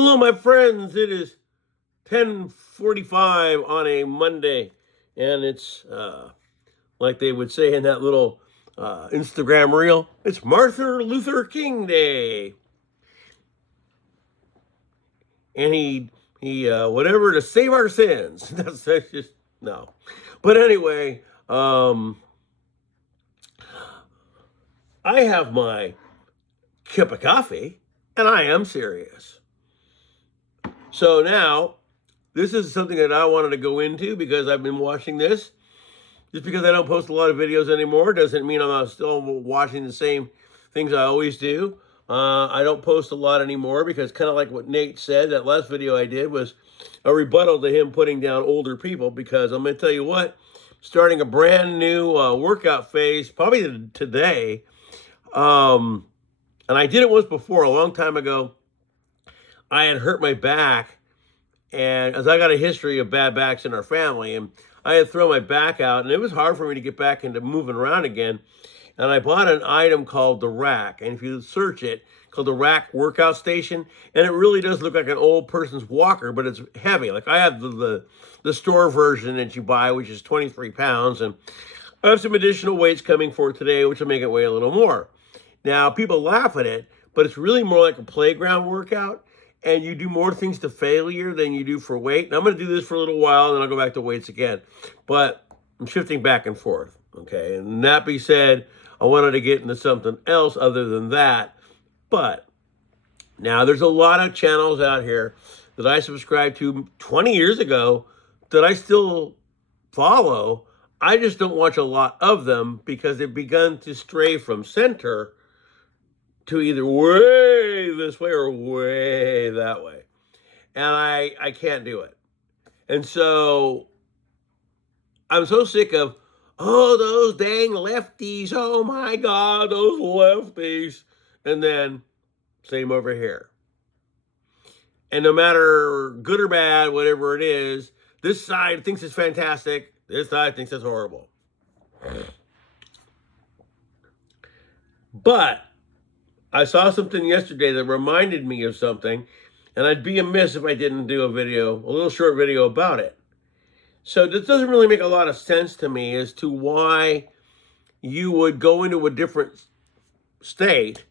Hello, my friends. It is 10:45 on a Monday, and it's like they would say in that little Instagram reel. It's Martin Luther King Day, and he whatever to save our sins. That's just no. But anyway, I have my cup of coffee, and I am serious. So now, this is something that I wanted to go into because I've been watching this. Just because I don't post a lot of videos anymore doesn't mean I'm not still watching the same things I always do. I don't post a lot anymore because, kind of like what Nate said, that last video I did was a rebuttal to him putting down older people, because I'm going to tell you what, starting a brand new workout phase, probably today, and I did it once before, a long time ago. I had hurt my back, and as I got a history of bad backs in our family, and I had thrown my back out, and it was hard for me to get back into moving around again. And I bought an item called the Rack, and if you search it, called the Rack Workout Station, and it really does look like an old person's walker, but it's heavy. Like, I have the store version that you buy, which is 23 pounds, and I have some additional weights coming for today, which will make it weigh a little more. Now, people laugh at it, but it's really more like a playground workout, and you do more things to failure than you do for weight. And I'm going to do this for a little while, and then I'll go back to weights again. But I'm shifting back and forth, okay? And that being said, I wanted to get into something else other than that. But now there's a lot of channels out here that I subscribed to 20 years ago that I still follow. I just don't watch a lot of them because they've begun to stray from center to either way this way or way that way. And I can't do it. And so I'm so sick of, oh, those dang lefties. Oh my God, those lefties. And then same over here. And no matter good or bad, whatever it is, this side thinks it's fantastic. This side thinks it's horrible. But I saw something yesterday that reminded me of something, and I'd be amiss if I didn't do a little short video about it. So this doesn't really make a lot of sense to me as to why you would go into a different state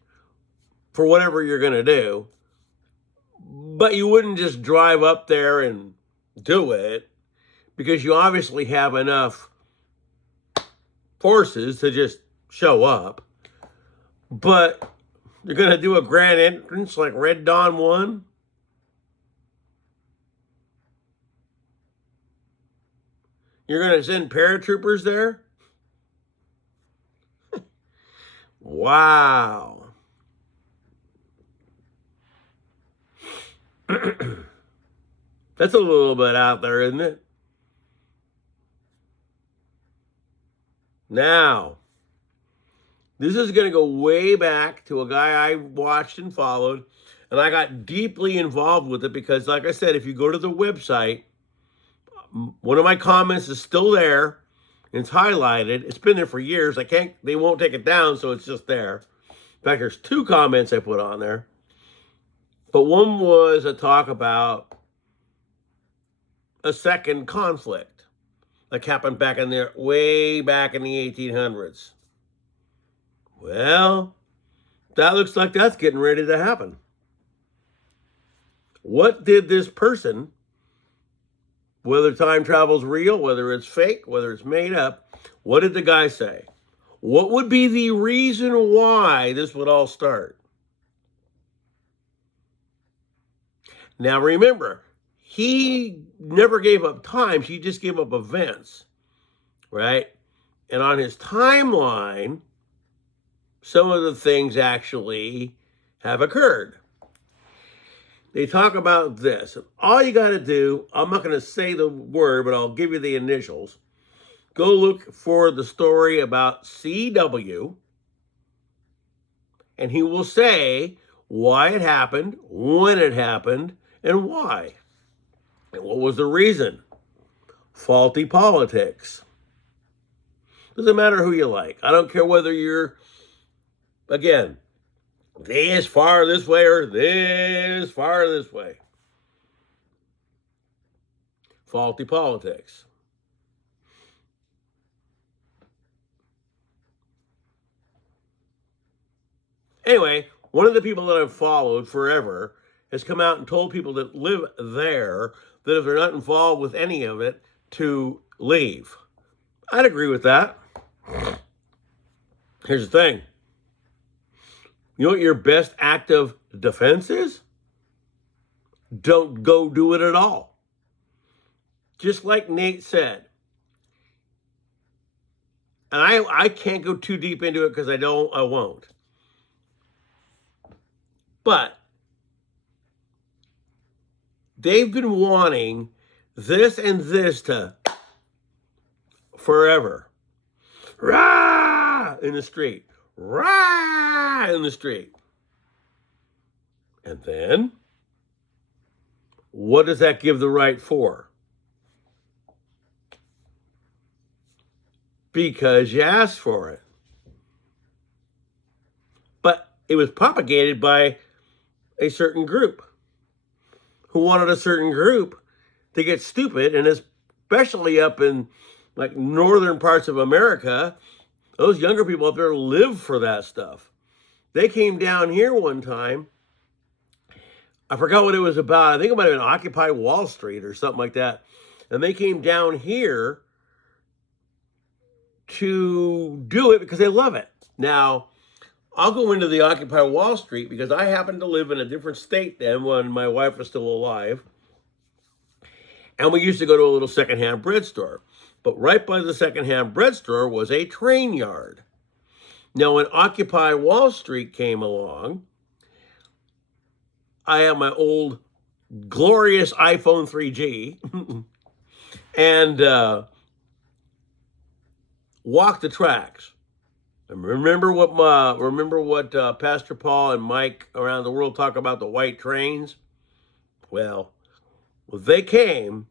for whatever you're going to do, but you wouldn't just drive up there and do it, because you obviously have enough forces to just show up. But you're going to do a grand entrance like Red Dawn 1? You're going to send paratroopers there? Wow. That's a little bit out there, isn't it? Now, this is going to go way back to a guy I watched and followed, and I got deeply involved with it because, like I said, if you go to the website, one of my comments is still there. It's highlighted. It's been there for years. They won't take it down, so it's just there. In fact, there's 2 comments I put on there. But one was a talk about a second conflict like happened back in there, way back in the 1800s. Well, that looks like that's getting ready to happen. What did this person, whether time travel's real, whether it's fake, whether it's made up, what did the guy say? What would be the reason why this would all start? Now remember, he never gave up times, he just gave up events, right? And on his timeline, some of the things actually have occurred. They talk about this. All you got to do, I'm not going to say the word, but I'll give you the initials. Go look for the story about CW, and he will say why it happened, when it happened, and why. And what was the reason? Faulty politics. Doesn't matter who you like. I don't care whether you're, again, this far this way or this far this way. Faulty politics. Anyway, one of the people that I've followed forever has come out and told people that live there that if they're not involved with any of it, to leave. I'd agree with that. Here's the thing. You know what your best act of defense is? Don't go do it at all. Just like Nate said. And I can't go too deep into it because I won't. But they've been wanting this and this to forever. Rah! In the street. Rah! In the street. And then, what does that give the right for? Because you asked for it. But it was propagated by a certain group who wanted a certain group to get stupid, and especially up in like northern parts of America, those younger people up there live for that stuff. They came down here one time. I forgot what it was about. I think it might have been Occupy Wall Street or something like that. And they came down here to do it because they love it. Now, I'll go into the Occupy Wall Street because I happened to live in a different state then when my wife was still alive. And we used to go to a little secondhand bread store. But right by the secondhand bread store was a train yard. Now, when Occupy Wall Street came along, I had my old glorious iPhone 3G and walked the tracks. And remember what Pastor Paul and Mike around the world talk about the white trains? Well, they came,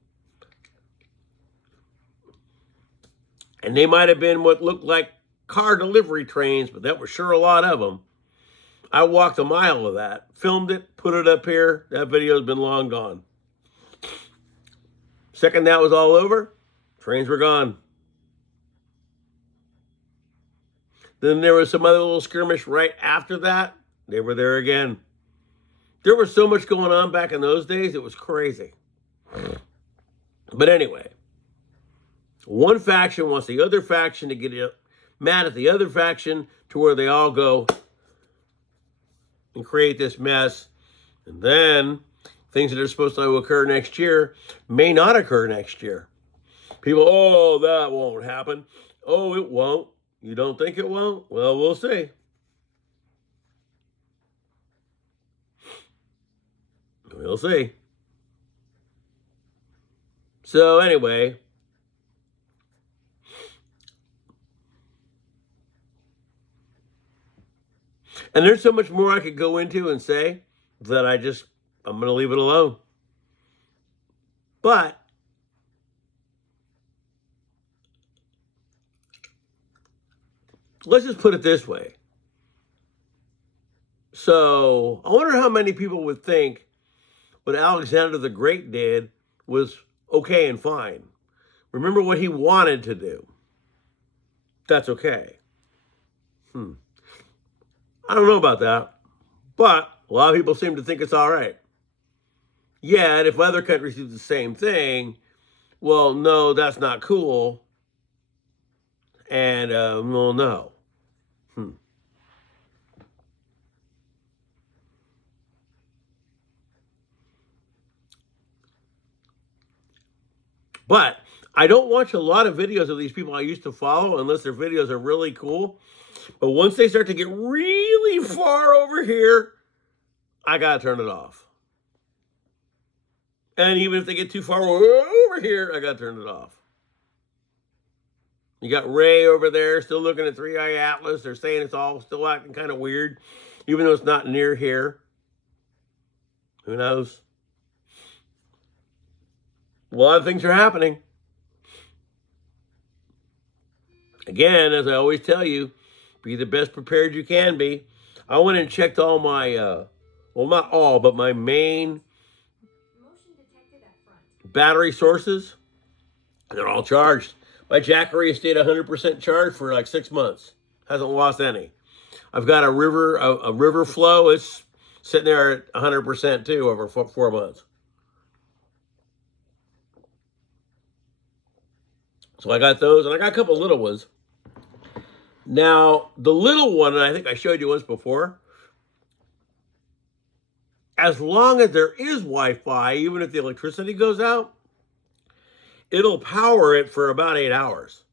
and they might have been what looked like car delivery trains, but that was sure a lot of them. I walked a mile of that, filmed it, put it up here. That video's been long gone. Second that was all over, trains were gone. Then there was some other little skirmish right after that. They were there again. There was so much going on back in those days, it was crazy. But anyway, one faction wants the other faction to get mad at the other faction to where they all go and create this mess. And then things that are supposed to occur next year may not occur next year. People, oh, that won't happen. Oh, it won't. You don't think it won't? Well, we'll see. We'll see. So anyway, and there's so much more I could go into and say that I'm going to leave it alone. But let's just put it this way. So I wonder how many people would think what Alexander the Great did was okay and fine. Remember what he wanted to do. That's okay. I don't know about that, but a lot of people seem to think it's all right. Yet, if other countries do the same thing, well, no, that's not cool. And, well, no. But I don't watch a lot of videos of these people I used to follow unless their videos are really cool. But once they start to get really far over here, I got to turn it off. And even if they get too far over here, I got to turn it off. You got Ray over there still looking at 3i Atlas. They're saying it's all still acting kind of weird, even though it's not near here. Who knows? A lot of things are happening. Again, as I always tell you, be the best prepared you can be. I went and checked all my, well, not all, but my main battery sources. And they're all charged. My Jackery stayed 100% charged for like 6 months. Hasn't lost any. I've got a river flow. It's sitting there at 100% too over 4 months. So I got those, and I got a couple little ones. Now, the little one, and I think I showed you once before, as long as there is Wi-Fi, even if the electricity goes out, it'll power it for about 8 hours.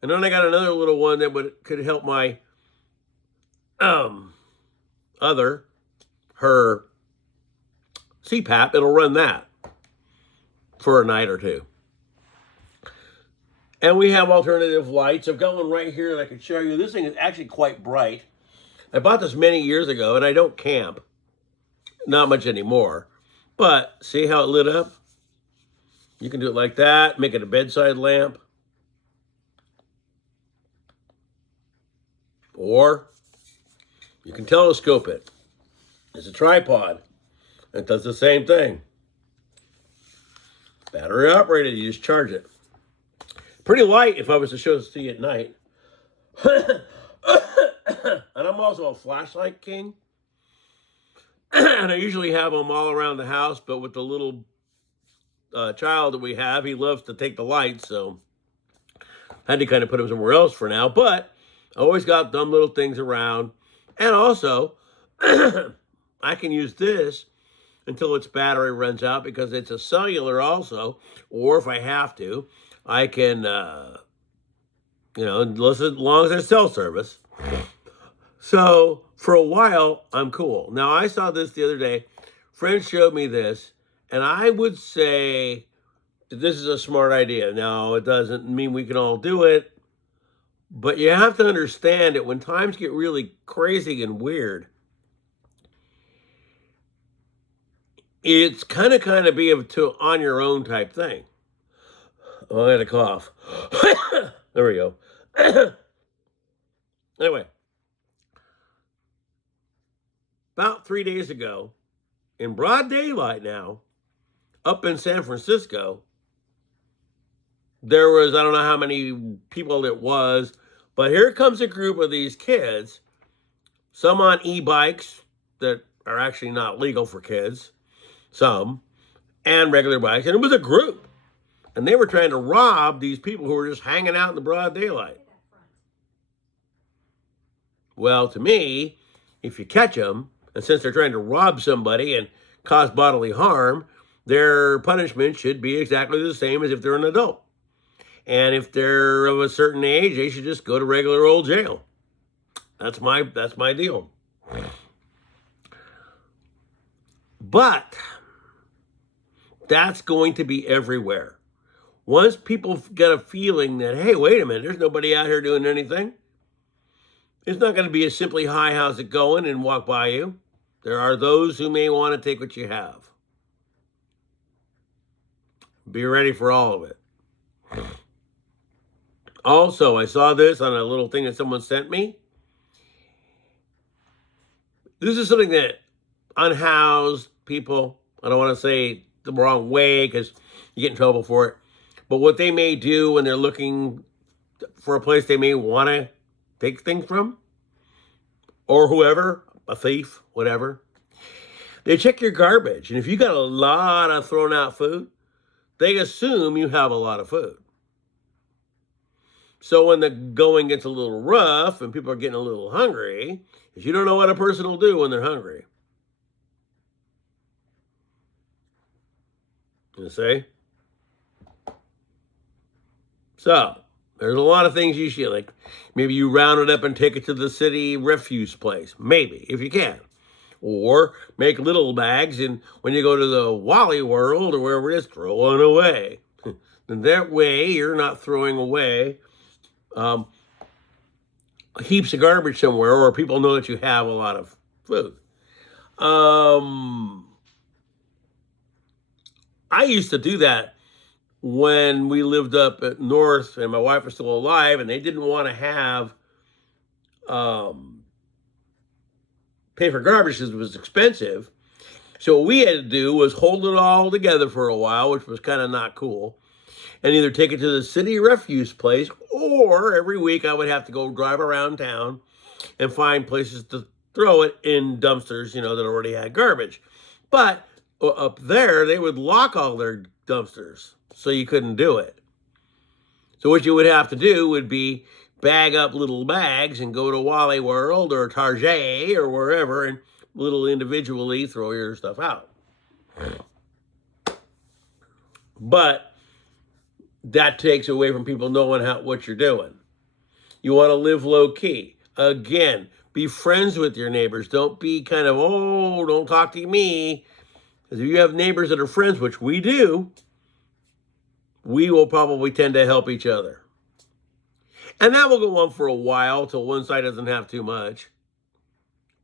And then I got another little one that could help my her CPAP. It'll run that for a night or two. And we have alternative lights. I've got one right here that I can show you. This thing is actually quite bright. I bought this many years ago, and I don't camp. Not much anymore. But see how it lit up? You can do it like that, make it a bedside lamp. Or you can telescope it. It's a tripod. It does the same thing. Battery operated, you just charge it. Pretty light if I was to show this to you at night. And I'm also a flashlight king. And I usually have them all around the house, but with the little child that we have, he loves to take the lights, so I had to kind of put him somewhere else for now. But I always got dumb little things around. And also, I can use this until its battery runs out because it's a cellular also. Or if I have to, I can, as long as there's cell service. So for a while, I'm cool. Now, I saw this the other day. Friends showed me this. And I would say that this is a smart idea. Now, it doesn't mean we can all do it, but you have to understand that when times get really crazy and weird, it's kind of be to on your own type thing. Oh, I had a cough. There we go. Anyway, about 3 days ago, in broad daylight now, up in San Francisco, there was, I don't know how many people it was, but here comes a group of these kids, some on e-bikes that are actually not legal for kids, some, and regular bikes, and it was a group. And they were trying to rob these people who were just hanging out in the broad daylight. Well, to me, if you catch them, and since they're trying to rob somebody and cause bodily harm, their punishment should be exactly the same as if they're an adult. And if they're of a certain age, they should just go to regular old jail. That's my deal. But that's going to be everywhere. Once people get a feeling that, hey, wait a minute, there's nobody out here doing anything, it's not going to be a simply, hi, how's it going, and walk by you. There are those who may want to take what you have. Be ready for all of it. Also, I saw this on a little thing that someone sent me. This is something that unhoused people, I don't want to say the wrong way because you get in trouble for it, but what they may do when they're looking for a place they may want to take things from, or whoever, a thief, whatever, they check your garbage. And if you got a lot of thrown out food, they assume you have a lot of food. So when the going gets a little rough and people are getting a little hungry, you don't know what a person will do when they're hungry. You see? So there's a lot of things you should, like maybe you round it up and take it to the city refuse place. Maybe, if you can. Or make little bags, and when you go to the Wally World or wherever it is, throw one away. And that way, you're not throwing away heaps of garbage somewhere, or people know that you have a lot of food. I used to do that when we lived up at north and my wife was still alive, and they didn't want to have pay for garbage because it was expensive. So what we had to do was hold it all together for a while, which was kind of not cool, and either take it to the city refuse place, or every week I would have to go drive around town and find places to throw it in dumpsters, that already had garbage. But up there, they would lock all their dumpsters, so you couldn't do it. So what you would have to do would be bag up little bags and go to Wally World or Target or wherever and little individually throw your stuff out. But that takes away from people knowing what you're doing. You want to live low key. Again, be friends with your neighbors. Don't be kind of, don't talk to me. Because if you have neighbors that are friends, which we do, we will probably tend to help each other. And that will go on for a while till one side doesn't have too much.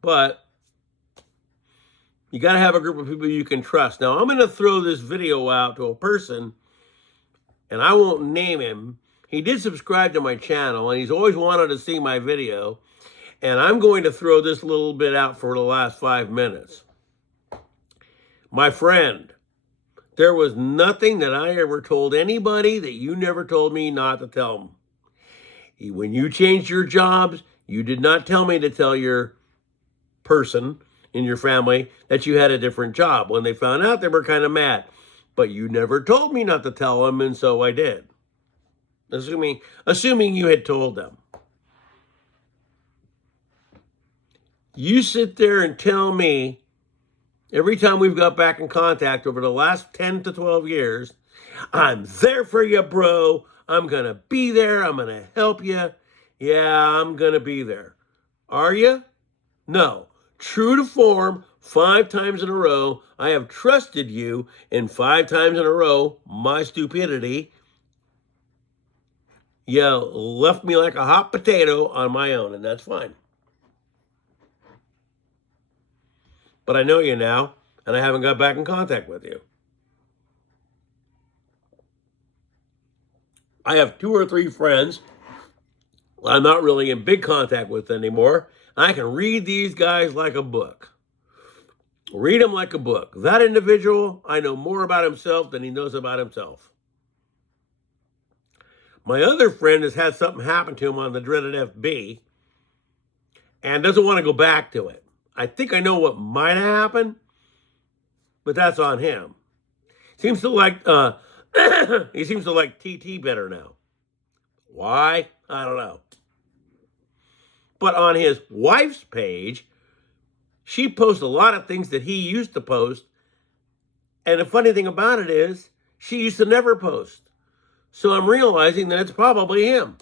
But you got to have a group of people you can trust. Now, I'm going to throw this video out to a person, and I won't name him. He did subscribe to my channel, and he's always wanted to see my video. And I'm going to throw this little bit out for the last 5 minutes. My friend, there was nothing that I ever told anybody that you never told me not to tell them. When you changed your jobs, you did not tell me to tell your person in your family that you had a different job. When they found out, they were kind of mad. But you never told me not to tell them, and so I did. Assuming you had told them. You sit there and tell me, every time we've got back in contact over the last 10 to 12 years, I'm there for you, bro. I'm going to be there. I'm going to help you. Yeah, I'm going to be there. Are you? No. True to form, 5 times in a row, I have trusted you, and 5 times in a row, my stupidity, you left me like a hot potato on my own, and that's fine. But I know you now, and I haven't got back in contact with you. I have 2 or 3 friends I'm not really in big contact with anymore. I can read these guys like a book. Read them like a book. That individual, I know more about himself than he knows about himself. My other friend has had something happen to him on the dreaded FB and doesn't want to go back to it. I think I know what might have happened, but that's on him. Seems to like he seems to like TT better now. Why? I don't know. But on his wife's page, she posts a lot of things that he used to post. And the funny thing about it is, she used to never post. So I'm realizing that it's probably him.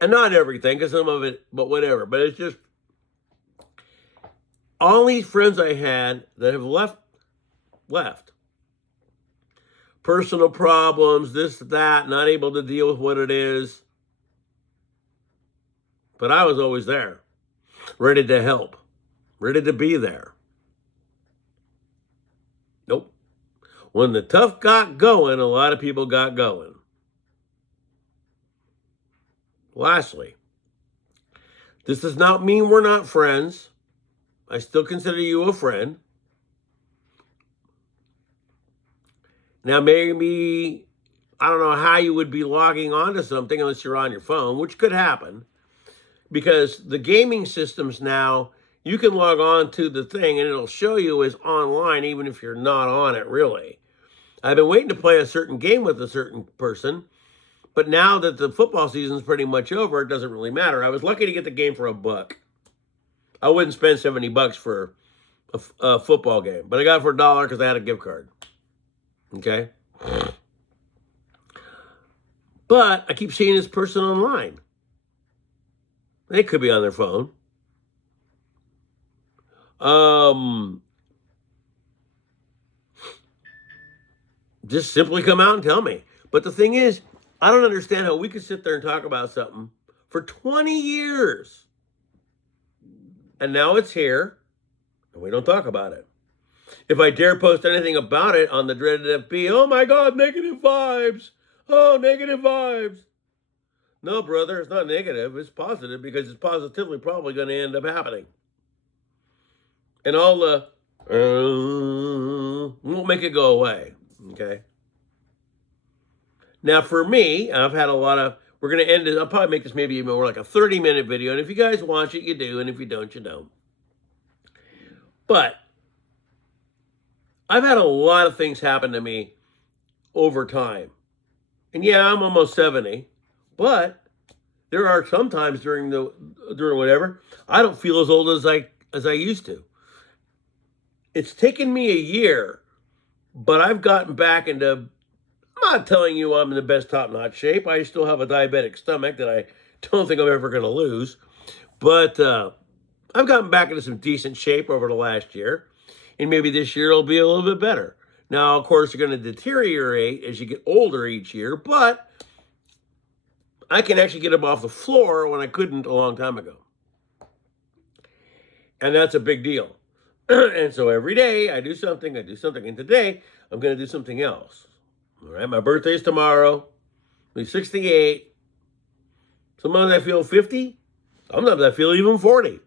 And not everything, because some of it, but whatever. But it's just, all these friends I had that have left. Personal problems, this, that, not able to deal with what it is. But I was always there, ready to help, ready to be there. Nope. When the tough got going, a lot of people got going. Lastly, this does not mean we're not friends. I still consider you a friend. Now, maybe, I don't know how you would be logging onto something unless you're on your phone, which could happen. Because the gaming systems now, you can log on to the thing and it'll show you as online even if you're not on it, really. I've been waiting to play a certain game with a certain person, but now that the football season's pretty much over, it doesn't really matter. I was lucky to get the game for $1. I wouldn't spend $70 for a football game, but I got it for $1 because I had a gift card. Okay? But I keep seeing this person online. They could be on their phone. Just simply come out and tell me. But the thing is, I don't understand how we could sit there and talk about something for 20 years. And now it's here, and we don't talk about it. If I dare post anything about it on the dreaded FB, oh my God, negative vibes. Oh, negative vibes. No, brother, it's not negative. It's positive because it's positively probably going to end up happening. and all the won't make it go away. Okay. Now, for me, I've had a lot of. We're going to end it. I'll probably make this maybe more like a 30-minute video. And if you guys watch it, you do. And if you don't, you don't. But I've had a lot of things happen to me over time. And yeah, I'm almost 70. But there are some times during whatever, I don't feel as old as I used to. It's taken me a year, but I've gotten back into. I'm not telling you I'm in the best top-notch shape. I still have a diabetic stomach that I don't think I'm ever going to lose. But I've gotten back into some decent shape over the last year. And maybe this year it'll be a little bit better. Now, of course, you're going to deteriorate as you get older each year. But I can actually get them off the floor when I couldn't a long time ago. And that's a big deal. And so every day I do something. And today I'm going to do something else. All right, my birthday's tomorrow. I'm 68. Sometimes I feel 50. Sometimes I feel even 40.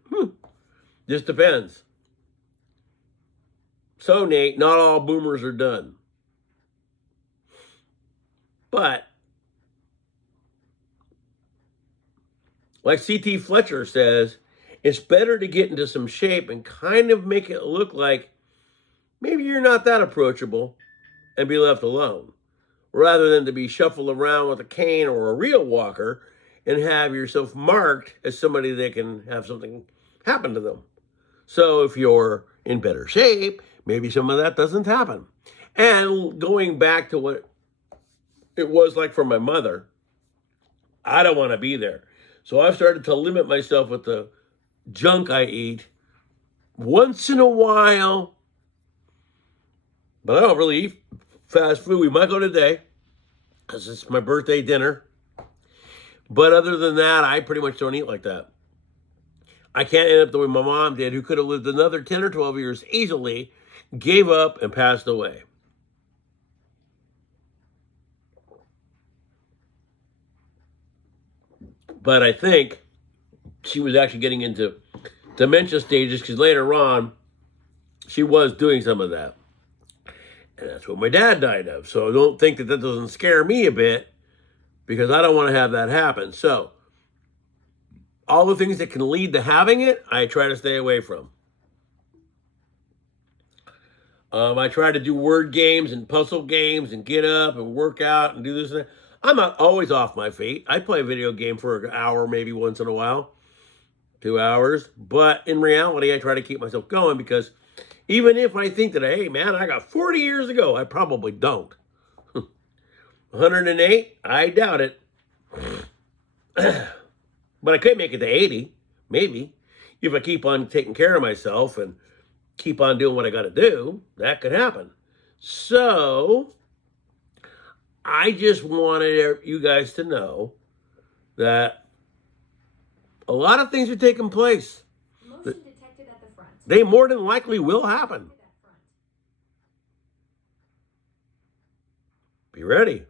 Just depends. So, Nate, not all boomers are done. But, like C.T. Fletcher says, it's better to get into some shape and kind of make it look like maybe you're not that approachable and be left alone, rather than to be shuffled around with a cane or a real walker and have yourself marked as somebody that can have something happen to them. So if you're in better shape, maybe some of that doesn't happen. And going back to what it was like for my mother, I don't want to be there. So I've started to limit myself with the junk I eat once in a while. But I don't really eat fast food. We might go today because it's my birthday dinner. But other than that, I pretty much don't eat like that. I can't end up the way my mom did, who could have lived another 10 or 12 years easily, gave up and passed away. But I think she was actually getting into dementia stages because later on, she was doing some of that. And that's what my dad died of. So don't think that doesn't scare me a bit, because I don't want to have that happen. So all the things that can lead to having it, I try to stay away from. I try to do word games and puzzle games and get up and work out and do this and that. I'm not always off my feet. I play a video game for an hour, maybe once in a while, 2 hours. But in reality, I try to keep myself going, because even if I think that, hey, man, I got 40 years to go, I probably don't. 108? I doubt it. But I could make it to 80, maybe. If I keep on taking care of myself and keep on doing what I got to do, that could happen. So I just wanted you guys to know that a lot of things are taking place. Motion detected at the front. They more than likely will happen. Be ready.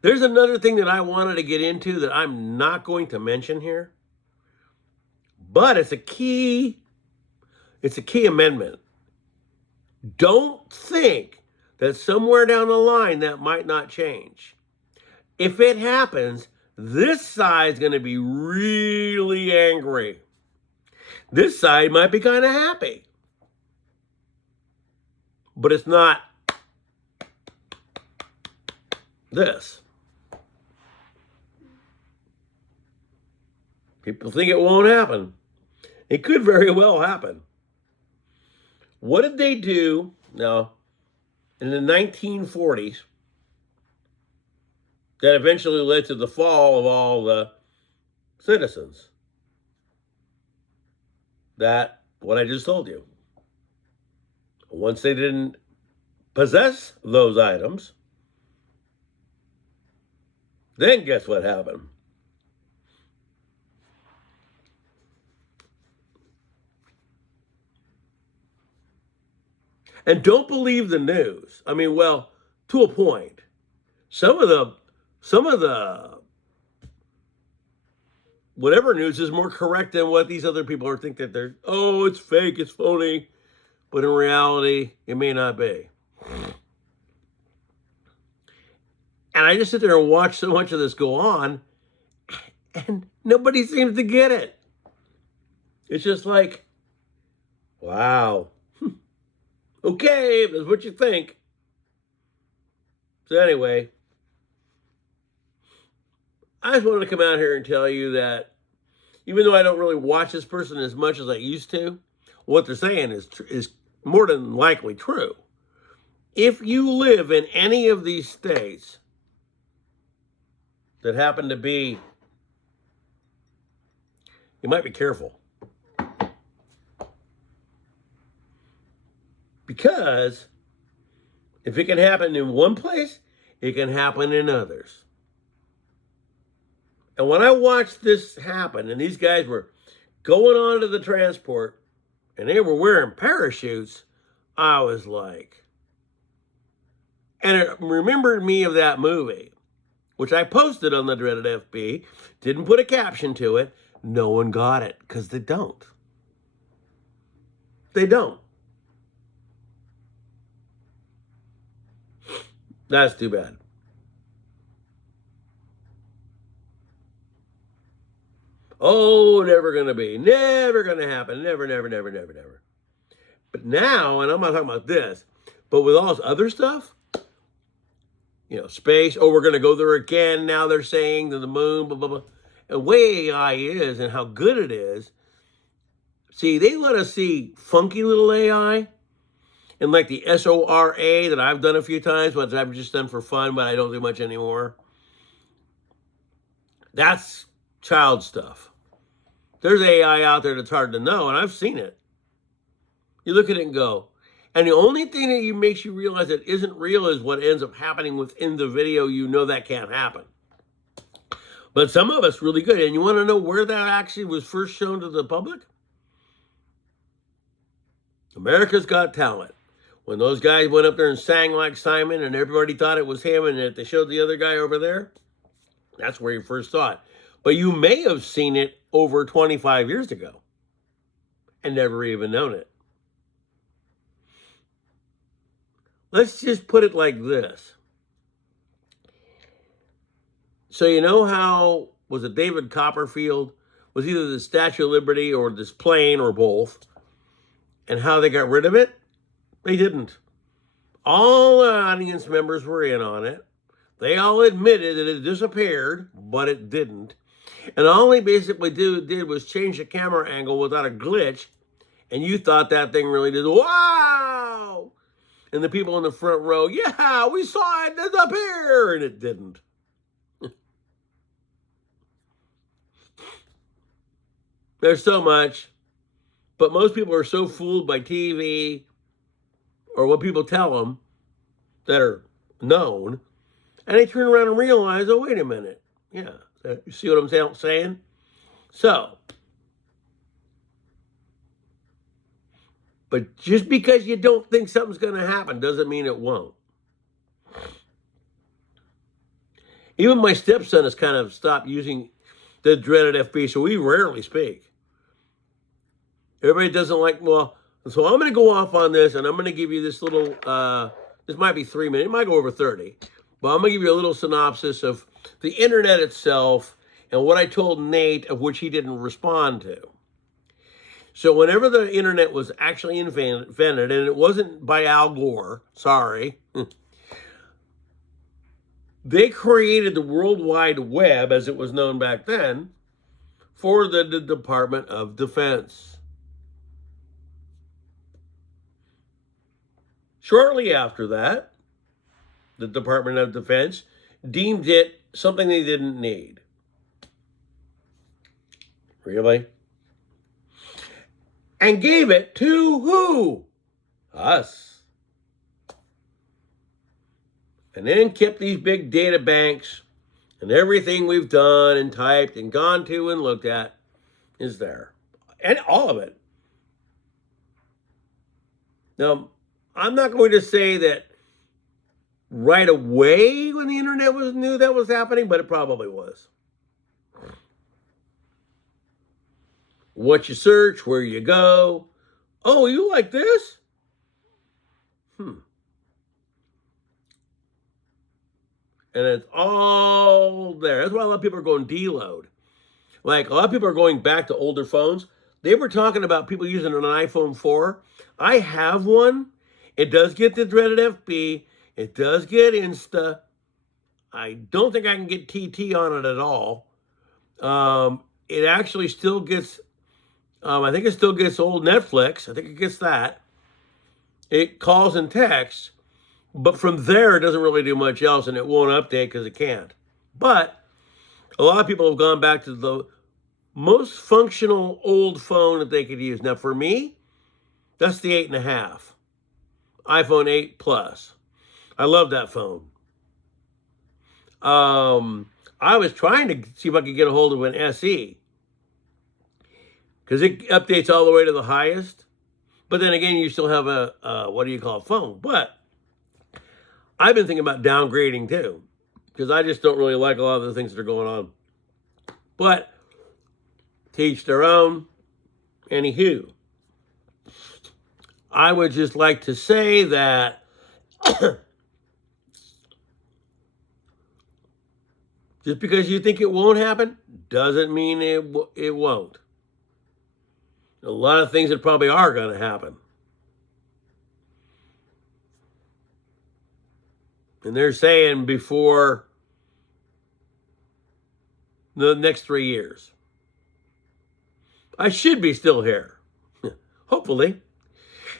There's another thing that I wanted to get into that I'm not going to mention here, but it's a key amendment. Don't think that somewhere down the line that might not change. If it happens, this side's going to be really angry. This side might be kind of happy. But it's not this. People think it won't happen. It could very well happen. What did they do now in the 1940s that eventually led to the fall of all the citizens? That, what I just told you. Once they didn't possess those items, then guess what happened? And don't believe the news. I mean, well, to a point. Some of the whatever news is more correct than what these other people are think that they're, oh, it's fake, it's phony. But in reality, it may not be. And I just sit there and watch so much of this go on, and nobody seems to get it. It's just like, wow. Okay, if that's what you think. So anyway, I just wanted to come out here and tell you that even though I don't really watch this person as much as I used to, what they're saying is more than likely true. If you live in any of these states that happen to be, you might be careful. Because if it can happen in one place, it can happen in others. And when I watched this happen, and these guys were going onto the transport, and they were wearing parachutes, I was like, and it remembered me of that movie, which I posted on the Dreaded FB, didn't put a caption to it. No one got it, because they don't. They don't. That's too bad. Oh, never going to be. Never going to happen. Never, never, never, never, never. But now, and I'm not talking about this, but with all this other stuff, space, oh, we're going to go there again. Now they're saying to the moon, blah, blah, blah. And the way AI is and how good it is, see, they let us see funky little AI. And like the SORA that I've done a few times, but I've just done for fun, but I don't do much anymore. That's child stuff. There's AI out there that's hard to know, and I've seen it. You look at it and go. And the only thing that makes you realize it isn't real is what ends up happening within the video. You know that can't happen. But some of it's really good. And you want to know where that actually was first shown to the public? America's Got Talent. When those guys went up there and sang like Simon and everybody thought it was him and they showed the other guy over there, that's where you first saw it. But you may have seen it over 25 years ago and never even known it. Let's just put it like this. So you know how, was it David Copperfield? Was either the Statue of Liberty or this plane or both. And how they got rid of it? They didn't. All the audience members were in on it. They all admitted that it disappeared, but it didn't. And all they basically did was change the camera angle without a glitch, and you thought that thing really did, wow! And the people in the front row, yeah, we saw it disappear, and it didn't. There's so much, but most people are so fooled by TV or what people tell them that are known, and they turn around and realize, oh, wait a minute. Yeah, you see what I'm saying? So, but just because you don't think something's going to happen doesn't mean it won't. Even my stepson has kind of stopped using the Dreaded FB, so we rarely speak. Everybody doesn't like, well, so I'm going to go off on this, and I'm going to give you this little, this might be 3 minutes, it might go over 30, but I'm going to give you a little synopsis of the internet itself and what I told Nate, of which he didn't respond to. So whenever the internet was actually invented, and it wasn't by Al Gore, sorry, they created the World Wide Web, as it was known back then, for the Department of Defense. Shortly after that, the Department of Defense deemed it something they didn't need. Really? And gave it to who? Us. And then kept these big data banks, and everything we've done and typed and gone to and looked at is there. And all of it. Now, I'm not going to say that right away when the internet was new that was happening, but it probably was. what you search, where you go. Oh, you like this? And it's all there. That's why a lot of people are going deload. Like a lot of people are going back to older phones. They were talking about people using an iPhone 4. I have one. It does get the dreaded FB. It does get Insta. I don't think I can get TT on it at all. It actually still gets, I think it still gets old Netflix. I think it gets that. It calls and texts. But from there, it doesn't really do much else, and it won't update because it can't. But a lot of people have gone back to the most functional old phone that they could use. Now, for me, that's the 8.5, iPhone 8 Plus. I love that phone. I was trying to see if I could get a hold of an SE because it updates all the way to the highest. But then again, you still have a what do you call a phone? But I've been thinking about downgrading too, because I just don't really like a lot of the things that are going on. But to each their own. Anywho, I would just like to say that just because you think it won't happen doesn't mean it won't. A lot of things that probably are going to happen. And they're saying before the next 3 years. I should be still here. Hopefully.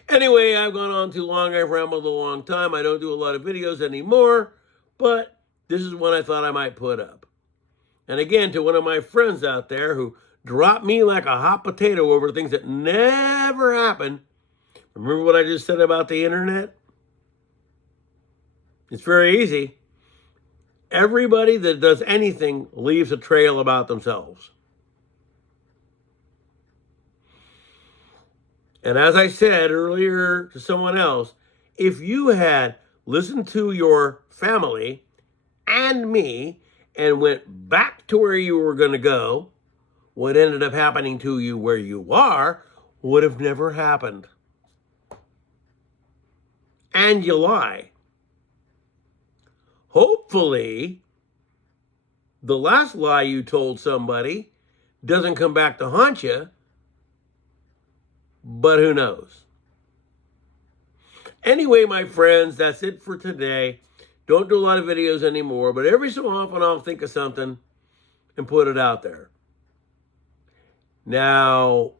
Anyway, I've gone on too long. I've rambled a long time. I don't do a lot of videos anymore. But this is one I thought I might put up. And again, to one of my friends out there who dropped me like a hot potato over things that never happened. Remember what I just said about the internet? It's very easy. Everybody that does anything leaves a trail about themselves. And as I said earlier to someone else, if you had listened to your family and me and went back to where you were going to go, what ended up happening to you where you are would have never happened. And you lie. Hopefully, the last lie you told somebody doesn't come back to haunt you, but who knows? Anyway, my friends, that's it for today. Don't do a lot of videos anymore, but every so often I'll think of something and put it out there. Now,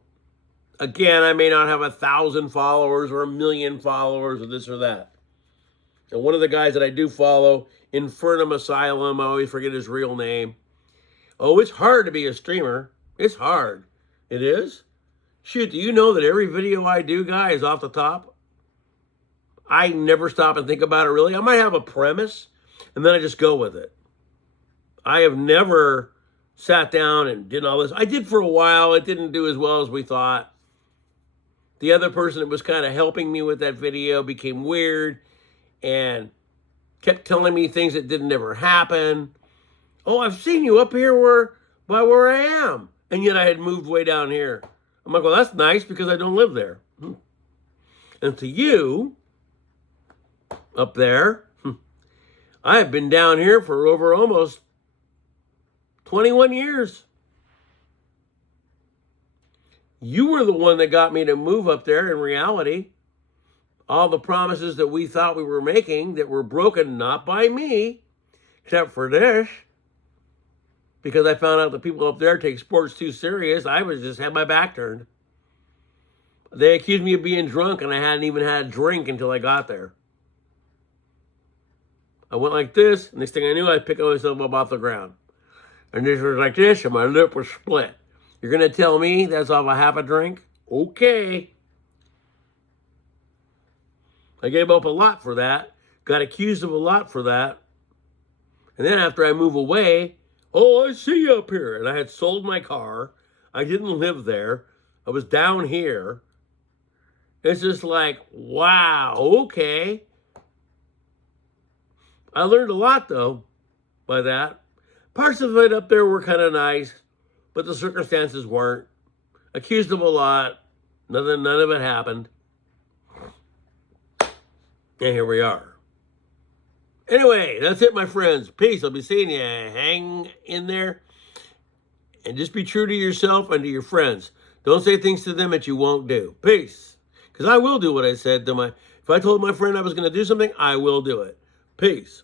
again, I may not have 1,000 followers or 1,000,000 followers or this or that. And one of the guys that I do follow, Infernum Asylum, I always forget his real name. Oh, it's hard to be a streamer. It's hard. It is? Shoot, do you know that every video I do, guy, is off the top? I never stop and think about it, really. I might have a premise, and then I just go with it. I have never sat down and did all this. I did for a while. It didn't do as well as we thought. The other person that was kind of helping me with that video became weird and kept telling me things that didn't ever happen. Oh, I've seen you up here where I am. And yet I had moved way down here. I'm like, well, that's nice because I don't live there. And to you, up there, I have been down here for over almost 21 years. You were the one that got me to move up there in reality. All the promises that we thought we were making that were broken, not by me, except for this. Because I found out the people up there take sports too serious, I was just had my back turned. They accused me of being drunk, and I hadn't even had a drink until I got there. I went like this, and next thing I knew, I picked myself up off the ground. And this was like this, and my lip was split. You're going to tell me that's off a half a drink? Okay. I gave up a lot for that. Got accused of a lot for that. And then after I move away, oh, I see you up here. And I had sold my car. I didn't live there. I was down here. It's just like, wow, okay. I learned a lot, though, by that. Parts of it up there were kind of nice, but the circumstances weren't. accused of a lot. None of it happened. And here we are. Anyway, that's it, my friends. Peace. I'll be seeing you. Hang in there. And just be true to yourself and to your friends. Don't say things to them that you won't do. Peace. Because I will do what I said to my... If I told my friend I was going to do something, I will do it. Peace.